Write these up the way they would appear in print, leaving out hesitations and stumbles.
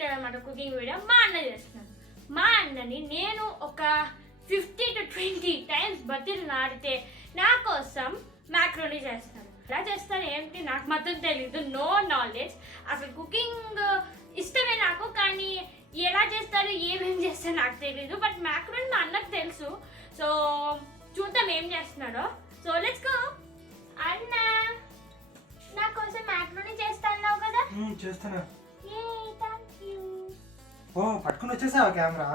చేయట్లేదు అనమాట cooking video, మా అన్న చేస్తున్నాను. మా అన్నని నేను ఒక 50 to 20 టైమ్స్ బతిలాడితే నా కోసం మ్యాక్రోనీ చేస్తాను. ఎలా చేస్తాను ఏంటి నాకు మాత్రం తెలీదు, నో నాలెడ్జ్. అసలు కుకింగ్ ఇష్టమే నాకు, కానీ ఎలా చేస్తారు ఏమేమి చేస్తారో నాకు తెలీదు. బట్ మ్యాక్రోనీ మా అన్నకు తెలుసు. సో చూద్దాం ఏం చేస్తున్నాడో. So let's go. అన్న నా కోసం మ్యాక్రోనీ చేస్తాన్నావు కదా? చేస్తున్నా. థాంక్యూ. ఓ పట్టుకుని వచ్చేసావా కెమెరా?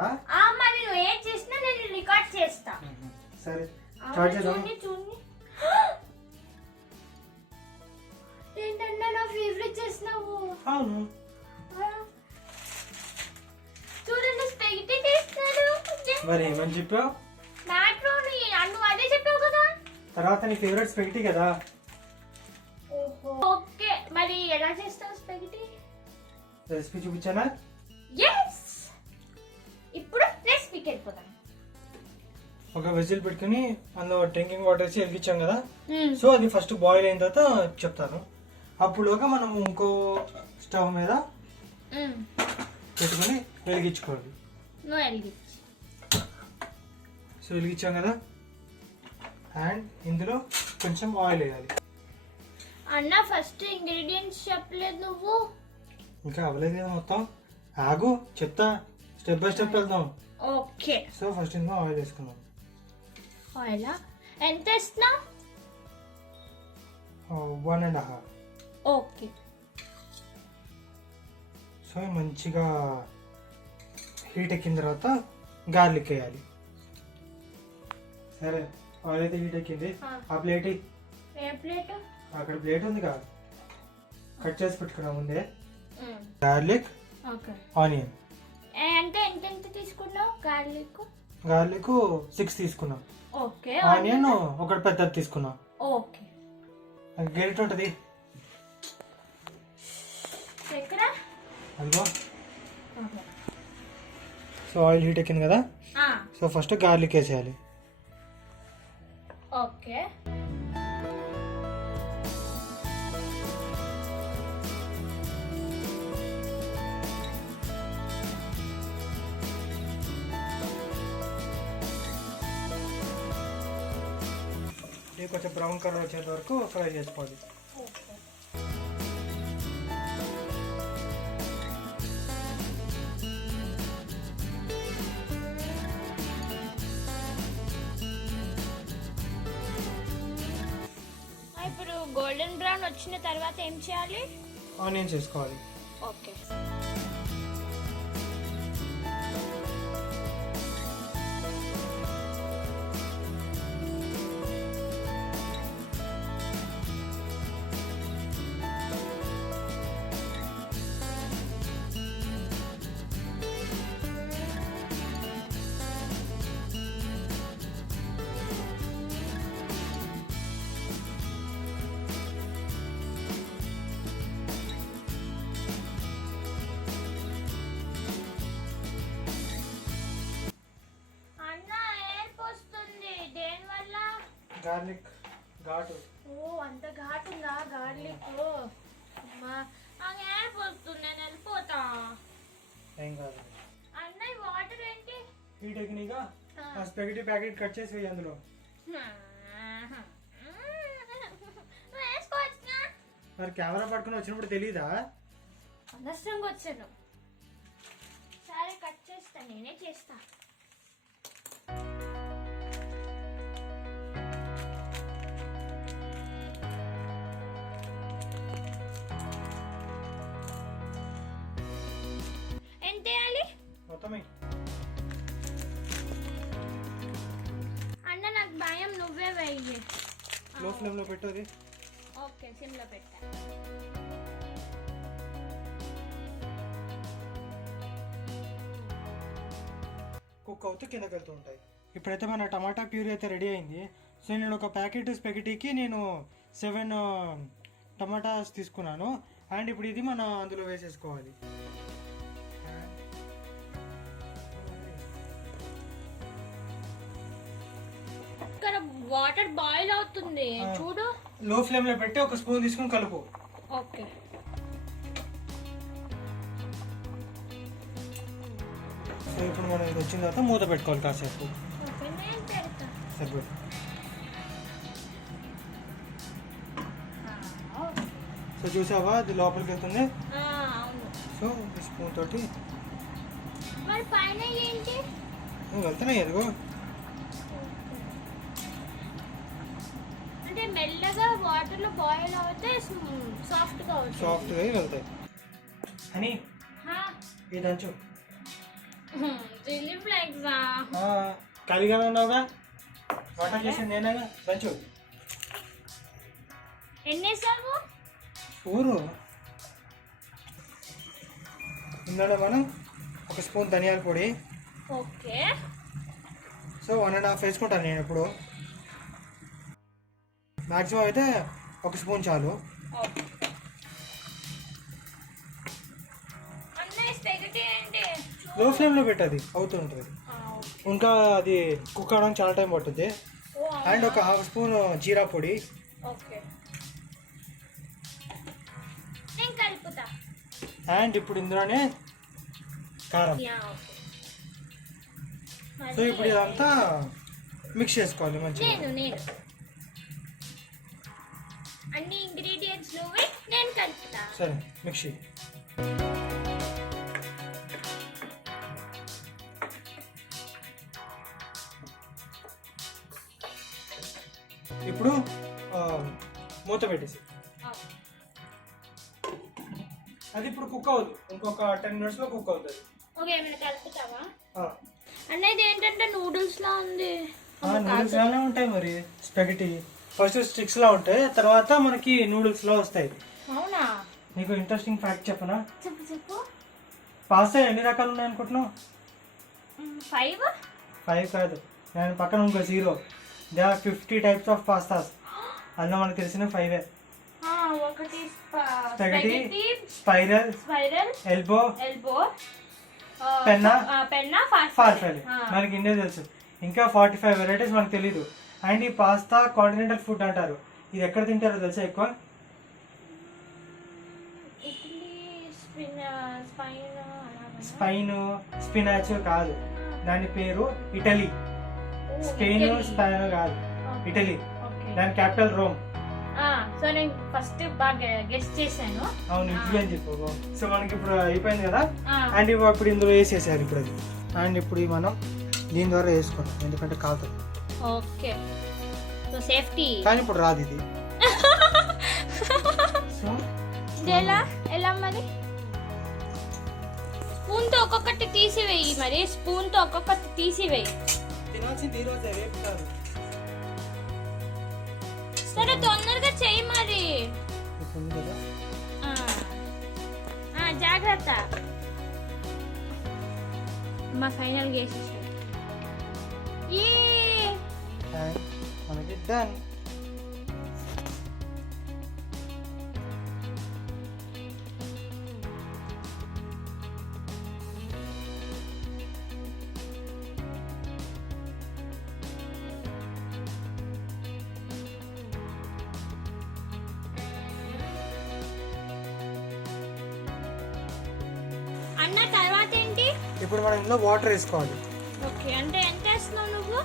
మరి నువ్వు ఏం చేసినా నేను రికార్డ్ చేస్తా. సరే స్టార్ట్ చేద్దాం. చూడండి ఏంటన్నా నా ఫేవరెట్ చేసినావు. అవును చూడండి స్పెగెటీ చేస్తాడు. మరి ఏమని చెప్పావు? మ్యాక్రోనీ నువ్వు అదే చెప్పావు కదా. తర్వాత నీ ఫేవరెట్ స్పెగెటీ కదా. ఓకే మరి ఎలా చేస్తావు స్పెగెటీ? రెసిపీ చూపించానా? yes ఇప్పుడు రెసిపీకి వెళ్ళిపోదాం. ఒక వెజిల్ పెట్టుకుని అందులో డ్రింకింగ్ వాటర్ వేసి వెలిగించాం కదా. సో అది ఫస్ట్ బాయిల్ అయిన తర్వాత చెప్తాను. అప్పుడుగా మనం ఇంకో స్టవ్ మీద పెట్టుకుని వెలిగించుకోవాలి. నువ్వు వెలిగించు. సో వెలిగించాం కదా, అండ్ ఇందులో కొంచెం ఆయిల్ వేయాలి. అన్న ఫస్ట్ ఇంగ్రీడియంట్స్ చెప్పలేదు నువ్వు. ఇంకా అవ్వలేదు కదా మొత్తం, ఆగు చెప్తా, స్టెప్ బై స్టెప్ వెళ్దాం. ఓకే. సో ఫస్ట్ ఇందులో ఆయిల్ వేసుకుందాం. ఆయిల్ ఎంత వేస్తున్నావు? 1.5. ఓకే. సో మంచిగా హీట్ ఎక్కిన తర్వాత గార్లిక్ వేయాలి. సరే ఆయిల్ అయితే హీట్ ఎక్కింది. ఆ ప్లేట్ ఏ ప్లేట్? అక్కడ ప్లేట్ ఉంది కదా, కట్ చేసి పెట్టుకున్నా ముందే. Garlic, onion. అంటే ఎంత తీసుకున్నావు? గార్లిక్ 6 తీసుకున్నాం. ఓకే. ఆనియన్ ఒకటి పెద్దది తీసుకున్నాం. ఓకే. గెరిట్ ఉంటుంది ఎక్కడ? అదిగో. సో ఆయిల్ హీట్ ఎక్కింది కదా, సో ఫస్ట్ గార్లిక్ వేసేయాలి. ఓకే. ఇది కొంచెం బ్రౌన్ కలర్ వచ్చేంత వరకు ఫ్రై చేసుకోవాలి. ఇప్పుడు గోల్డెన్ బ్రౌన్ వచ్చిన తర్వాత ఏం చేయాలి? ఆనియన్స్ వేసుకోవాలి. ఓకే. గార్లిక్ ఘాటు. ఓ అంత ఘాటు ఉందా గార్లిక్? అమ్మా నాకు ఏర్పడుతుంది, నేను వెళ్ళిపోతా. ఏం కాదు. అన్నయ్య వాటర్ ఏంటి? హీట్ ఎక్కినాక ఆ స్పెగెటీ ప్యాకెట్ కట్ చేసి వేయి అందులో. మరి కెమెరా పట్టుకుని వచ్చినప్పుడు తెలీదా? అనవసరంగా వచ్చాను. సరే కట్ చేస్తా, నేనే చేస్తా. ఎంత వేయాలి? మొత్తమే. అన్న నాకు భయం, నువ్వే వేయి. లో ఫ్లేమ్ లో పెట్టు. అది ఓకే, సిమ్ లో పెట్టా. కుక్ అవుతూ కిందకి వెళ్తూ ఉంటాయి. ఇప్పుడైతే మన టమాటా ప్యూరీ అయితే రెడీ అయింది. సో నేను ఒక ప్యాకెట్ స్పెగెటీకి నేను 7 టమాటాస్ తీసుకున్నాను. అండ్ ఇప్పుడు ఇది మనం అందులో వేసేసుకోవాలి. ఇక్కడ వాటర్ బాయిల్ అవుతుంది చూడు. లో ఫ్లేమ్ లో పెట్టి ఒక స్పూన్ తీసుకొని కలుపు. ఓకే. సో ఇప్పుడు మనం ఇది వచ్చిన తర్వాత మూత పెట్టుకోవాలి కాసేపు. ఓకే, నేను పెడతా. సరిపోయి. సో చూసావా అది లోపలికి వెళ్తుంది. అవును. సో స్పూన్ తోటి మరి పైన ఏంటి? వెళ్తున్నాయి ఎదుగో. అంటే మెల్లగా వాటర్లో బాయిల్ అవుతే సాఫ్ట్గా అవుతుంది. సాఫ్ట్గా వెళ్తాయి అని ఇది దంచు. చిల్లీ ఫ్లేక్స్ ఖాళీగానే ఉన్నావుగా, వంట చేసింది నేనేగా, దంచు. ఎన్ని వేసావు? ఊరు ఇందులో మనం 1 స్పూన్ ధనియాల పొడి. ఓకే. సో 1.5 వేసుకుంటాను నేను ఎప్పుడు. మ్యాక్సిమం అయితే 1 స్పూన్ చాలు. లో ఫ్లేమ్లో పెట్టది అవుతుంటుంది. ఇంకా అది కుక్ అవడానికి చాలా టైం పడుతుంది. అండ్ ఒక 1/2 స్పూన్ జీరా పొడి. ఓకే, నేను కలుపుతా. అండ్ ఇప్పుడు ఇందులోనే కారం. సో ఇప్పుడు ఇదంతా మిక్స్ చేసుకోవాలి మంచిగా. నేను అన్ని ఇంగ్రీడియంట్స్ నువ్వే, నేను కలుపుతా. సరే మిక్సీ. ఇప్పుడు మూత పెట్టేసి అది ఇప్పుడు కుక్ అవుతుంది. ఇంకొక 10 మినిట్స్లో కుక్ అవుతుంది. ఓకే, ఏమైనా కలుపుతావా? అనేది ఏంటంటే నూడిల్స్ లా ఉంది. నూడిల్స్ లానే ఉంటాయి మరి. స్పెగటీ ఫస్ట్ స్టిక్స్ లా ఉంటాయి, తర్వాత మనకి నూడిల్స్ లా వస్తాయి. అవునా? నీకు ఇంట్రెస్టింగ్ ఫ్యాక్ట్ చెప్పనా? చెప్పు. పాస్తా ఎన్ని రకాలు ఉన్నాయి అనుకుంటున్నావు? 5 కాదు, నేను పక్కన ఇంకో 0. They are 50 types of pastas. అందులో మనకు తెలిసిన 5. ఒకటి spaghetti, spiral, elbow, penne, farfalle. మనకి ఇండియా తెలుసు. ఇంకా 45 వెరైటీస్ మనకు తెలీదు. అండ్ ఈ పాస్తా కాంటినెంటల్ ఫుడ్ అంటారు. ఇది ఎక్కడ తింటారో తెలుసా ఎక్కువ? స్పైన్, స్పినాచ్ కాదు, దాని పేరు ఇటలీ. స్పెయిన్, స్పైన్ కాదు, ఇటలీ. దాని క్యాపిటల్ రోమ్. సో నేను ఫస్ట్ బాగా గెస్ చేశాను. అవును, ఇడ్లీ అని చెప్పు. సో మనకి ఇప్పుడు అయిపోయింది కదా. అండ్ ఇప్పుడు ఇందులో వేసేసారు ఇప్పుడు అది. అండ్ ఇప్పుడు మనం దీని ద్వారా వేసుకున్నాం, ఎందుకంటే కాలుతుంది. Okay, so safety. కానీ ఇప్పుడు రాదు ఇది. సో ఎలా మరి? స్పూన్తో ఒక్కొక్కటి తీసివేయి. మరి స్పూన్తో ఒక్కొక్కటి తీసివేయి. తినాల్సింది ఈరోజు రేపు కాదు. సరే తొందరగా చెయ్యి మరి. జాగ్రత్త. మా ఫైనల్ వేసేసాడు. మనకి డన్. అన్న తర్వాత ఏంటి? ఇప్పుడు మనం ఇందులో వాటర్ వేసుకోవాలి. ఓకే, అంటే ఎంత వేస్తున్నావు నువ్వు?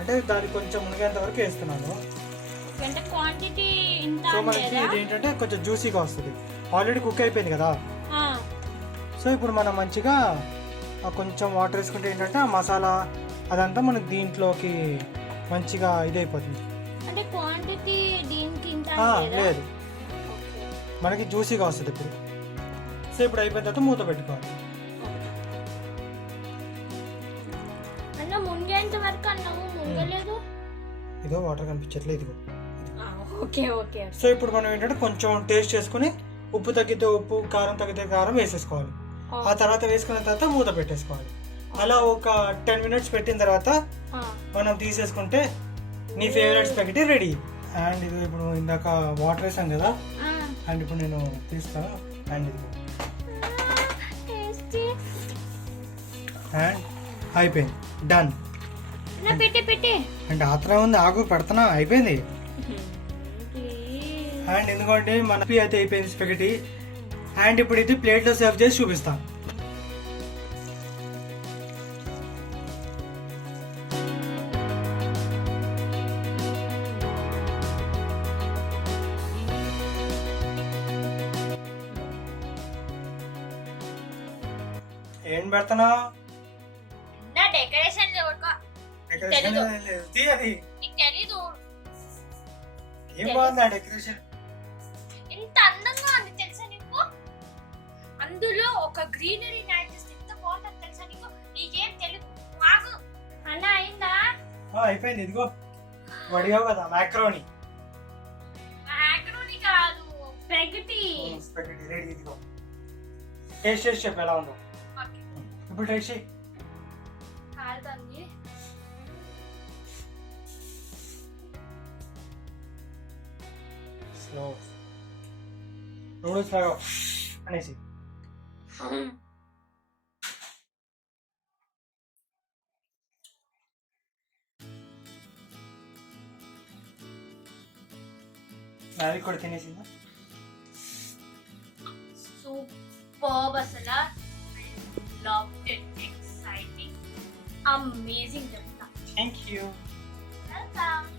అంటే దానికి కొంచెం మునిగేంత వరకు వేస్తున్నాను. అంటే క్వాంటిటీ ఇంత. సో మనకి ఇది ఏంటంటే కొంచెం జ్యూసీగా వస్తుంది. ఆల్రెడీ కుక్ అయిపోయింది కదా. సో ఇప్పుడు మనం మంచిగా కొంచెం వాటర్ వేసుకుంటే ఏంటంటే ఆ మసాలా అదంతా మనకి దీంట్లోకి మంచిగా ఇదైపోతుంది. అంటే క్వాంటిటీ దీనికి ఇంత లేదు, మనకి జ్యూసీగా వస్తుంది ఇప్పుడు. సో ఇప్పుడు అయిపోయిన తర్వాత మూత పెట్టుకోవాలి. అన్న మునిగేంత వరకు అన్నావు, మునగలేదు. ఇదో వాటర్ కనిపించట్లేదు ఇదిగో. Okay okay. సో ఇప్పుడు మనం ఏంటంటే కొంచెం టేస్ట్ చేసుకుని ఉప్పు తగ్గితే ఉప్పు, కారం తగ్గితే కారం వేసేసుకోవాలి. ఆ తర్వాత వేసుకున్న తర్వాత మూత పెట్టేసుకోవాలి. అలా ఒక 10 మినిట్స్ పెట్టిన తర్వాత మనం తీసేసుకుంటే నీ ఫేవరెట్ స్పాగెటీ రెడీ. అండ్ ఇది ఇప్పుడు ఇందాక వాటర్ వేసాం కదా. అండ్ ఇప్పుడు నేను తీస్తాను. అండ్ ఇది అండ్ అయిపోయింది, డన్. అండ్ ఆత్రం ఉంది, ఆగు పెడతానా, అయిపోయింది. అండ్ ఎందుకంటే మన అయితే అయిపోయింది స్పాగెటీ. అండ్ ఇప్పుడు ఇది ప్లేట్లో సర్వ్ చేసి చూపిస్తాను. ఏం పెడుతున్నావు? నా డెకరేషన్ తెలీదు. అది నీకు తెలీదు. ఏం బాగుంది ఆ డెకరేషన్. ఎంత అందంగా ఉంది తెలుసా నీకు? అందులో ఒక గ్రీనరీ యాడ్ చేస్తే ఎంత బాగుంటుంది తెలుసా నీకు? నీకేం తెలియదు. మాకు అన్న అయిందా? అయిపోయింది. ఇదిగో వడిగావు కదా మ్యాక్రోని. మ్యాక్రోని కాదు, స్పాగెటీ. Spaghetti ready. ఇదిగో టేస్ట్ చేసి చెప్పు ఎలా ఉందో. ఇప్పుడు టేస్ట్ చేయి. కాలుతుంది. స్లో నూడిల్స్ లాగా అనేసి. అది కూడా తినేసిందా? సూపర్ అసలు. loved it, exciting, amazing. Thank you. Welcome.